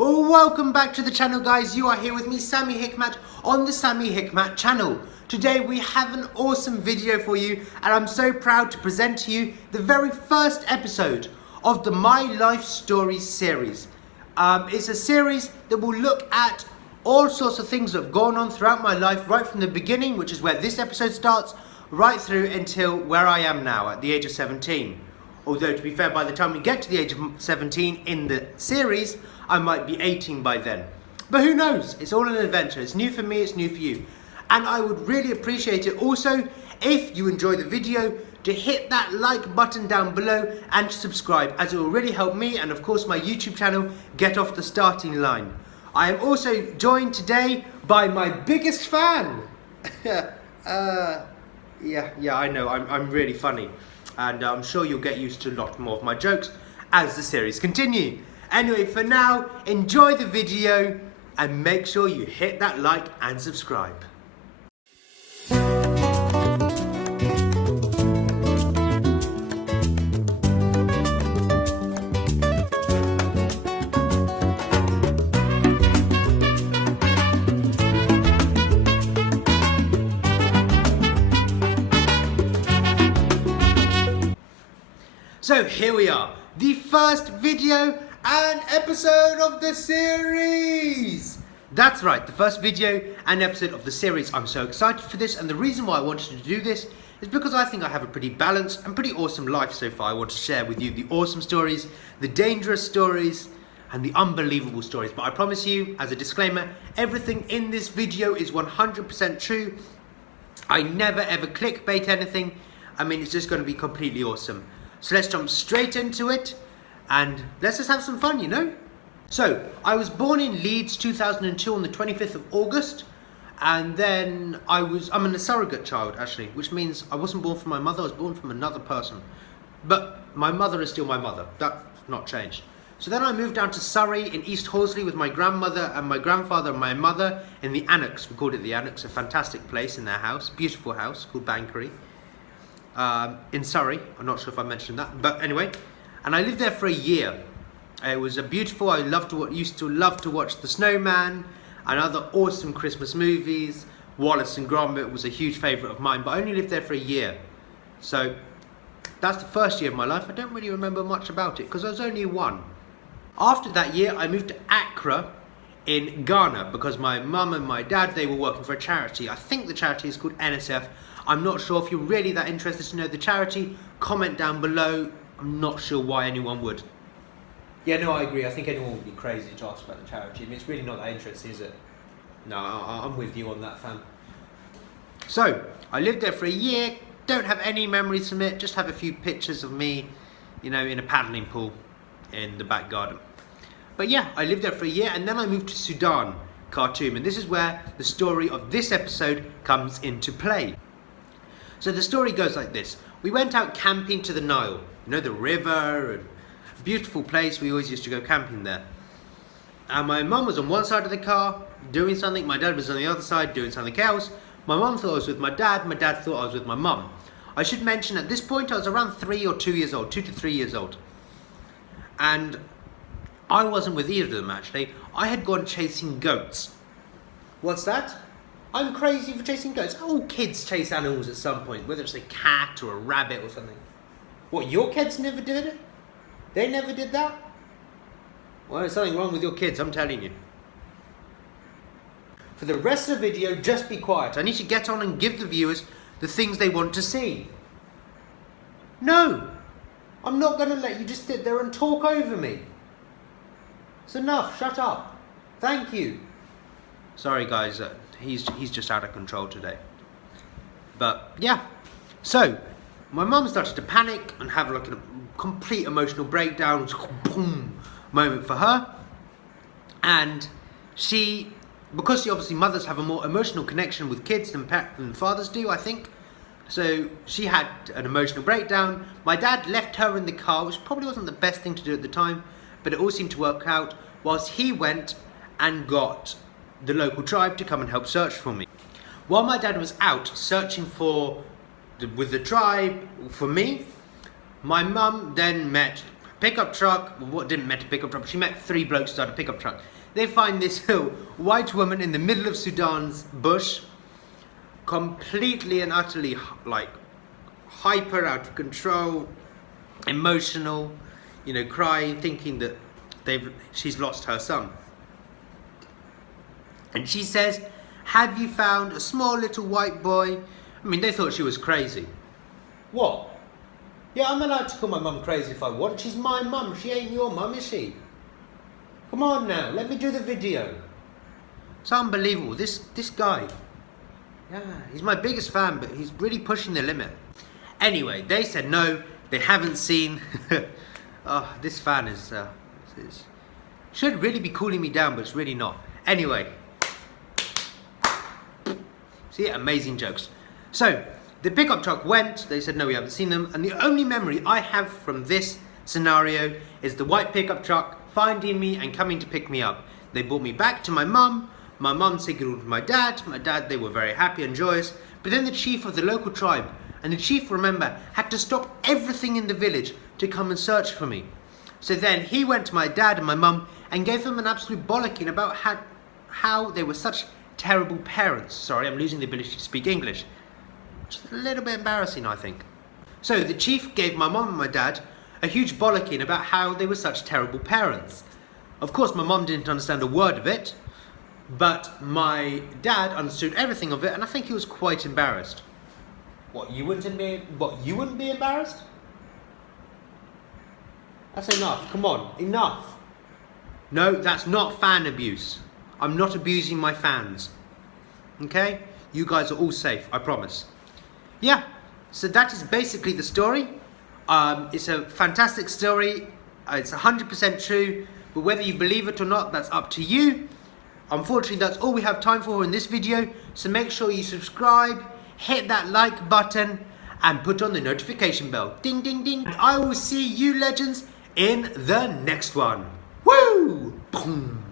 Oh, welcome back to the channel, guys. You are here with me, Sammy Hikmat, on the Sammy Hikmat channel. Today we have an awesome video for you, and I'm so proud to present to you the very first episode of the My Life Stories series. It's a series that will look at all sorts of things that have gone on throughout my life, right from the beginning, which is where this episode starts, right through until where I am now at the age of 17. Although, to be fair, by the time we get to the age of 17 in the series, I might be 18 by then. But who knows? It's all an adventure. It's new for me, it's new for you. And I would really appreciate it also if you enjoy the video to hit that like button down below and subscribe, as it will really help me and of course my YouTube channel get off the starting line. I am also joined today by my biggest fan. Yeah, I know, I'm really funny. And I'm sure you'll get used to a lot more of my jokes as the series continue. Anyway, for now, enjoy the video and make sure you hit that like and subscribe. So here we are, the first video and episode of the series. That's right, the first video and episode of the series. I'm so excited for this, and the reason why I wanted to do this is because I think I have a pretty balanced and pretty awesome life so far. I want to share with you the awesome stories, the dangerous stories, and the unbelievable stories. But I promise you, as a disclaimer, everything in this video is 100% true. I never ever clickbait anything. I mean, it's just going to be completely awesome. So let's jump straight into it and let's just have some fun, you know? So, I was born in Leeds 2002 on the 25th of August, and then I'm a surrogate child actually, which means I wasn't born from my mother, I was born from another person. But my mother is still my mother, that's not changed. So then I moved down to Surrey in East Horsley with my grandmother and my grandfather and my mother in the Annex. We called it the Annex, a fantastic place in their house, beautiful house called Bankery. In Surrey, I'm not sure if I mentioned that, but anyway, and I lived there for a year. It was beautiful. I used to love to watch The Snowman and other awesome Christmas movies. Wallace and Gromit was a huge favourite of mine, but I only lived there for a year. So that's the first year of my life. I don't really remember much about it because I was only one. After that year, I moved to Accra in Ghana because my mum and my dad, they were working for a charity. I think the charity is called NSF. I'm not sure. If you're really that interested to know the charity, comment down below. I'm not sure why anyone would. Yeah, no, I agree. I think anyone would be crazy to ask about the charity. I mean, it's really not that interesting, is it? No, I'm with you on that, fam. So, I lived there for a year. Don't have any memories from it. Just have a few pictures of me, you know, in a paddling pool in the back garden. But yeah, I lived there for a year, and then I moved to Sudan, Khartoum. And this is where the story of this episode comes into play. So the story goes like this. We went out camping to the Nile, you know, the river, and beautiful place. We always used to go camping there. And my mum was on one side of the car doing something. My dad was on the other side doing something else. My mum thought I was with my dad thought I was with my mum. I should mention at this point I was around 3 or 2 years old, 2 to 3 years old. And I wasn't with either of them actually. I had gone chasing goats. What's that? I'm crazy for chasing goats. All kids chase animals at some point, whether it's a cat or a rabbit or something. What, your kids never did it? They never did that? Well, there's something wrong with your kids, I'm telling you. For the rest of the video, just be quiet. I need to get on and give the viewers the things they want to see. No, I'm not going to let you just sit there and talk over me. It's enough, shut up. Thank you. Sorry guys, he's just out of control today. But yeah, so my mum started to panic and have like a complete emotional breakdown. It was like a boom moment for her. And because obviously mothers have a more emotional connection with kids than fathers do, I think. So she had an emotional breakdown. My dad left her in the car, which probably wasn't the best thing to do at the time, but it all seemed to work out, whilst he went and got the local tribe to come and help search for me. While my dad was out searching with the tribe for me, my mum then met pickup truck, what didn't met a pickup truck, she met 3 blokes start a pickup truck. They find this white woman in the middle of Sudan's bush, completely and utterly like hyper, out of control, emotional, you know, crying, thinking that she's lost her son. And she says, "Have you found a small little white boy?" I mean, they thought she was crazy. What? Yeah, I'm allowed to call my mum crazy if I want. She's my mum. She ain't your mum, is she? Come on now, let me do the video. It's unbelievable. This guy. Yeah, he's my biggest fan, but he's really pushing the limit. Anyway, they said no, they haven't seen. Oh, this fan is should really be cooling me down, but it's really not. Anyway. See, amazing jokes. So, the pickup truck went, they said no, we haven't seen them, and the only memory I have from this scenario is the white pickup truck finding me and coming to pick me up. They brought me back to my mum signaled my dad, they were very happy and joyous, but then the chief of the local tribe, and the chief, remember, had to stop everything in the village to come and search for me. So then he went to my dad and my mum and gave them an absolute bollocking about how they were such terrible parents. Sorry, I'm losing the ability to speak English. Just a little bit embarrassing, I think. So the chief gave my mum and my dad a huge bollocking about how they were such terrible parents. Of course, my mum didn't understand a word of it, but my dad understood everything of it, and I think he was quite embarrassed. What, you wouldn't be embarrassed? That's enough. Come on, enough. No, that's not fan abuse. I'm not abusing my fans. Okay? You guys are all safe, I promise. Yeah, so that is basically the story. It's a fantastic story. It's 100% true, but whether you believe it or not, that's up to you. Unfortunately, that's all we have time for in this video, so make sure you subscribe, hit that like button, and put on the notification bell. Ding, ding, ding. And I will see you legends in the next one. Woo! Boom!